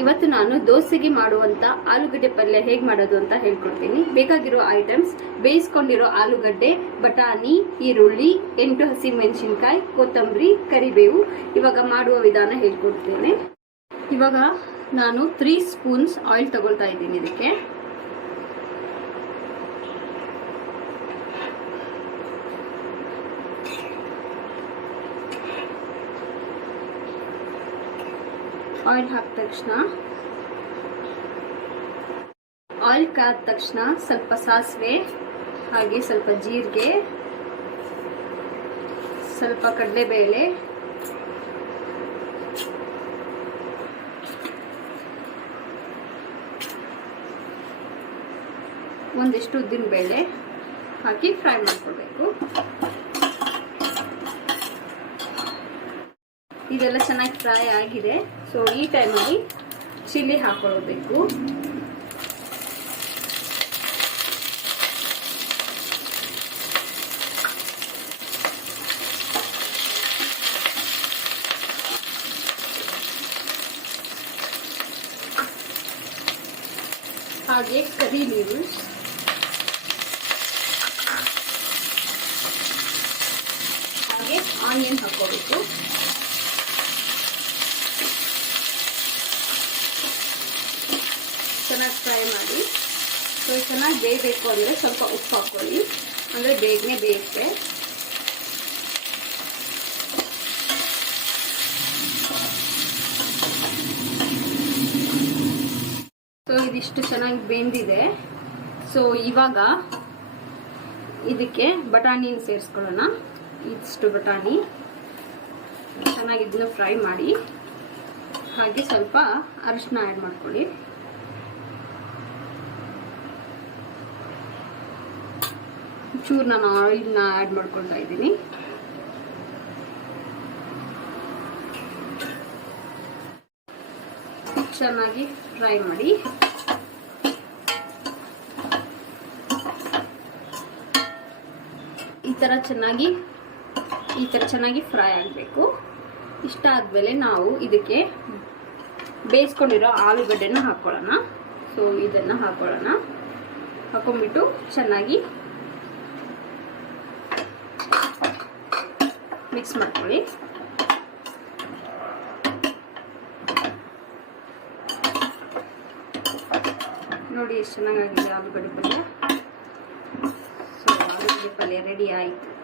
ಇವತ್ತು ನಾನು ದೋಸೆಗೆ ಮಾಡುವಂತ ಆಲೂಗಡ್ಡೆ ಪಲ್ಯ ಹೇಗೆ ಮಾಡೋದು ಅಂತ ಹೇಳ್ಕೊಡ್ತೀನಿ. ಬೇಕಾಗಿರೋ ಐಟಮ್ಸ್: ಬೇಯಿಸ್ಕೊಂಡಿರೋ ಆಲೂಗಡ್ಡೆ, ಬಟಾಣಿ, ಈರುಳ್ಳಿ, 8 ಹಸಿಮೆಣಸಿನಕಾಯಿ, ಕೊತ್ತಂಬರಿ, ಕರಿಬೇವು. ಇವಾಗ ಮಾಡುವ ವಿಧಾನ ಹೇಳ್ಕೊಡ್ತೇನೆ. ಇವಾಗ ನಾನು 3 ಸ್ಪೂನ್ಸ್ ಆಯಿಲ್ ತಗೊಳ್ತಾ ಇದ್ದೀನಿ. ಇದಕ್ಕೆ ಆಯಿಲ್ ಹಾಕಿದ ತಕ್ಷಣ, ಆಯಿಲ್ ಕಾದ ತಕ್ಷಣ ಸ್ವಲ್ಪ ಸಾಸಿವೆ, ಹಾಗೆ ಸ್ವಲ್ಪ ಜೀರಿಗೆ, ಸ್ವಲ್ಪ ಕಡಲೆಬೇಳೆ, ಒಂದಿಷ್ಟು ಉದ್ದಿನ ಬೇಳೆ ಹಾಕಿ ಫ್ರೈ ಮಾಡ್ಕೊಳ್ಬೇಕು. ಇದೆಲ್ಲ ಚೆನ್ನಾಗಿ ಫ್ರೈ ಆಗಿದೆ. ಸೊ ಈ ಟೈಮಲ್ಲಿ ಚಿಲ್ಲಿ ಹಾಕೊಳ್ಳಬೇಕು. ಹಾಗೆ ಕರಿ ಲೀವ್ಸ್, ಹಾಗೆ ಆನಿಯನ್ ಹಾಕೋಬೇಕು. ಚೆನ್ನಾಗಿ ಫ್ರೈ ಮಾಡಿ. ಸೊ ಚೆನ್ನಾಗಿ ಬೇಯಬೇಕು ಅಂದರೆ ಸ್ವಲ್ಪ ಉಪ್ಪು ಹಾಕೊಳ್ಳಿ, ಅಂದರೆ ಬೇಗನೆ ಬೇಯುತ್ತೆ. ಸೊ ಇದಿಷ್ಟು ಚೆನ್ನಾಗಿ ಬೆಂದಿದೆ. ಸೊ ಇವಾಗ ಇದಕ್ಕೆ ಬಟಾಣಿನ ಸೇರಿಸ್ಕೊಳ್ಳೋಣ. ಇದಿಷ್ಟು ಬಟಾಣಿ ಚೆನ್ನಾಗಿ ಇದನ್ನು ಫ್ರೈ ಮಾಡಿ. ಹಾಗೆ ಸ್ವಲ್ಪ ಅರಿಶಿನ ಆ್ಯಡ್ ಮಾಡ್ಕೊಳ್ಳಿ. ಚೂರು ನಾನು ಆಯಿಲ್ನ ಆ್ಯಡ್ ಮಾಡ್ಕೊಳ್ತಾ ಇದ್ದೀನಿ. ಚೆನ್ನಾಗಿ ಫ್ರೈ ಮಾಡಿ. ಈ ಥರ ಚೆನ್ನಾಗಿ ಫ್ರೈ ಆಗಬೇಕು. ಇಷ್ಟ ಆದಮೇಲೆ ನಾವು ಇದಕ್ಕೆ ಬೇಯಿಸ್ಕೊಂಡಿರೋ ಆಲೂಗಡ್ಡೆನ ಹಾಕೊಳ್ಳೋಣ. ಸೊ ಇದನ್ನು ಹಾಕೊಂಡ್ಬಿಟ್ಟು ಚೆನ್ನಾಗಿ ಮಿಕ್ಸ್ ಮಾಡ್ಕೊಳ್ಳಿ. ನೋಡಿ ಎಷ್ಟು ಚೆನ್ನಾಗಾಗಿದೆ ಆಲೂಗಡ್ಡೆ ಪಲ್ಯ. ಸೊ ಆಲೂಗಡ್ಡೆ ಪಲ್ಯ ರೆಡಿ ಆಯಿತು.